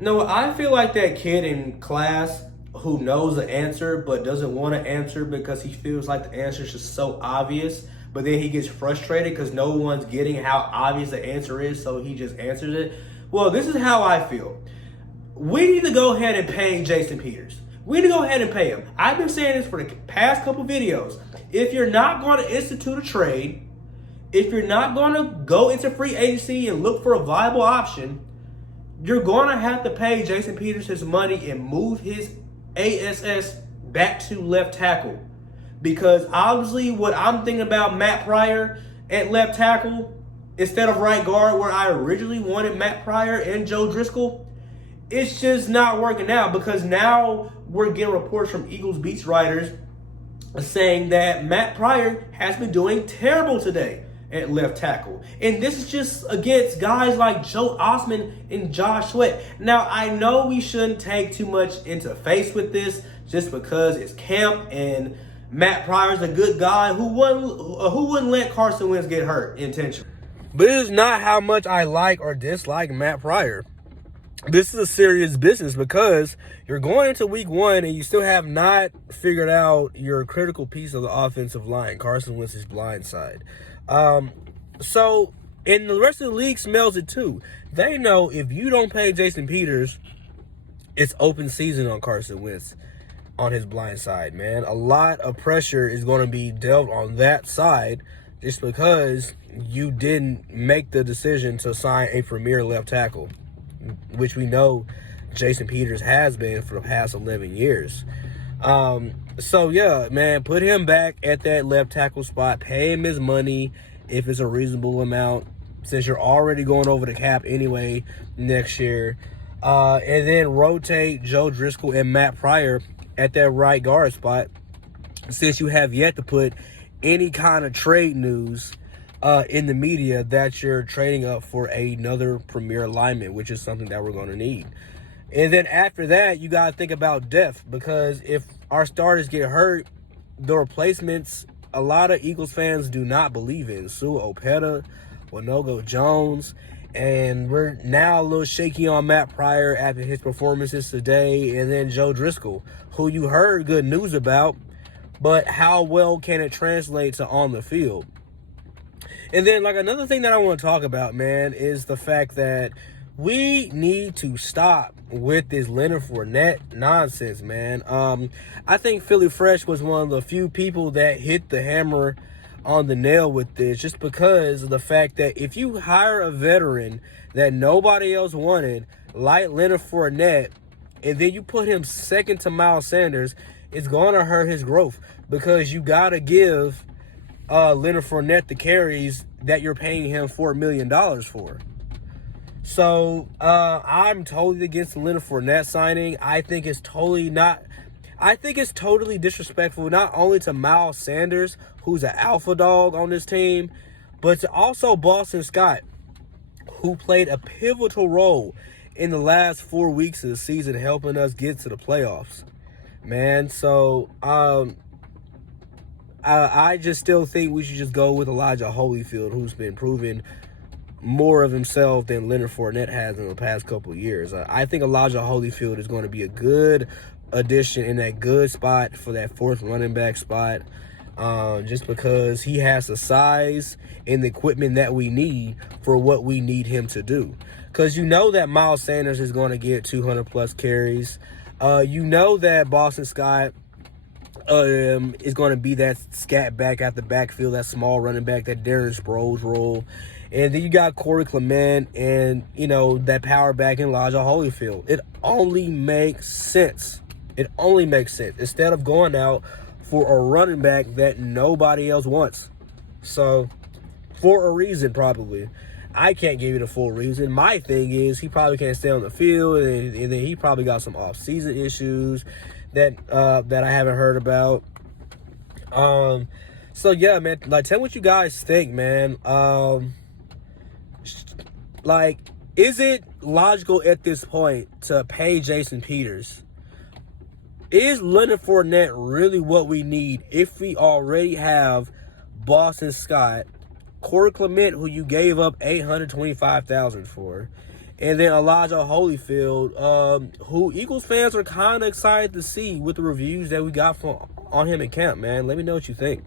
No, I feel like that kid in class who knows the answer but doesn't want to answer because he feels like the answer is just so obvious. But then he gets frustrated because no one's getting how obvious the answer is, so he just answers it. Well, this is how I feel. We need to go ahead and pay Jason Peters. We need to go ahead and pay him. I've been saying this for the past couple videos. If you're not going to institute a trade, if you're not going to go into free agency and look for a viable option, you're going to have to pay Jason Peters his money and move his ASS back to left tackle. Because obviously, what I'm thinking about Matt Pryor at left tackle instead of right guard, where I originally wanted Matt Pryor and Joe Driscoll, it's just not working out because now we're getting reports from Eagles beats writers saying that Matt Pryor has been doing terrible today at left tackle. And this is just against guys like Joe Osman and Josh Sweat. Now, I know we shouldn't take too much into face with this just because it's camp and Matt Pryor's a good guy who wouldn't let Carson Wentz get hurt intentionally. But it is not how much I like or dislike Matt Pryor. This is a serious business because you're going into week one and you still have not figured out your critical piece of the offensive line, Carson Wentz's blind side. So, and the rest of the league smells it too. They know if you don't pay Jason Peters, it's open season on Carson Wentz on his blind side, man. A lot of pressure is going to be dealt on that side just because you didn't make the decision to sign a premier left tackle, which we know Jason Peters has been for the past 11 years. So, yeah, man, put him back at that left tackle spot. Pay him his money if it's a reasonable amount, since you're already going over the cap anyway next year. And then rotate Joe Driscoll and Matt Pryor at that right guard spot, since you have yet to put any kind of trade news in the media that you're trading up for another premier lineman, which is something that we're going to need. And then after that, you got to think about depth, because if our starters get hurt, the replacements a lot of Eagles fans do not believe in. Sue Opeta, Winogo Jones, and we're now a little shaky on Matt Pryor after his performances today, and then Joe Driscoll, who you heard good news about, but how well can it translate to on the field? And then, like, another thing that I want to talk about, man, is the fact that we need to stop with this Leonard Fournette nonsense, man. I think Philly Fresh was one of the few people that hit the hammer on the nail with this, just because of the fact that if you hire a veteran that nobody else wanted, like Leonard Fournette, and then you put him second to Miles Sanders, it's going to hurt his growth, because you got to give Leonard Fournette the carries that you're paying him $4 million for. So I'm totally against the Leonard Fournette signing. I think it's totally disrespectful, not only to Miles Sanders, who's an alpha dog on this team, but to also Boston Scott, who played a pivotal role in the last 4 weeks of the season, helping us get to the playoffs, man. So I just still think we should just go with Elijah Holyfield, who's been proving more of himself than Leonard Fournette has in the past couple of years. I think Elijah Holyfield is going to be a good addition in that good spot for that fourth running back spot, just because he has the size and the equipment that we need for what we need him to do. Because you know that Miles Sanders is going to get 200-plus carries. You know that Boston Scott is going to be that scat back at the backfield, that small running back, that Darren Sproles role. And then you got Corey Clement and, that power back in Elijah Holyfield. It only makes sense. It only makes sense, instead of going out for a running back that nobody else wants. So, for a reason, probably. I can't give you the full reason. My thing is he probably can't stay on the field, and then he probably got some off-season issues that I haven't heard about. So, yeah, man, like, tell me what you guys think, man. Like, is it logical at this point to pay Jason Peters? Is Leonard Fournette really what we need if we already have Boston Scott, Corey Clement, who you gave up $825,000 for, And then Elijah Holyfield, who Eagles fans are kind of excited to see with the reviews that we got on him in camp, man. Let me know what you think.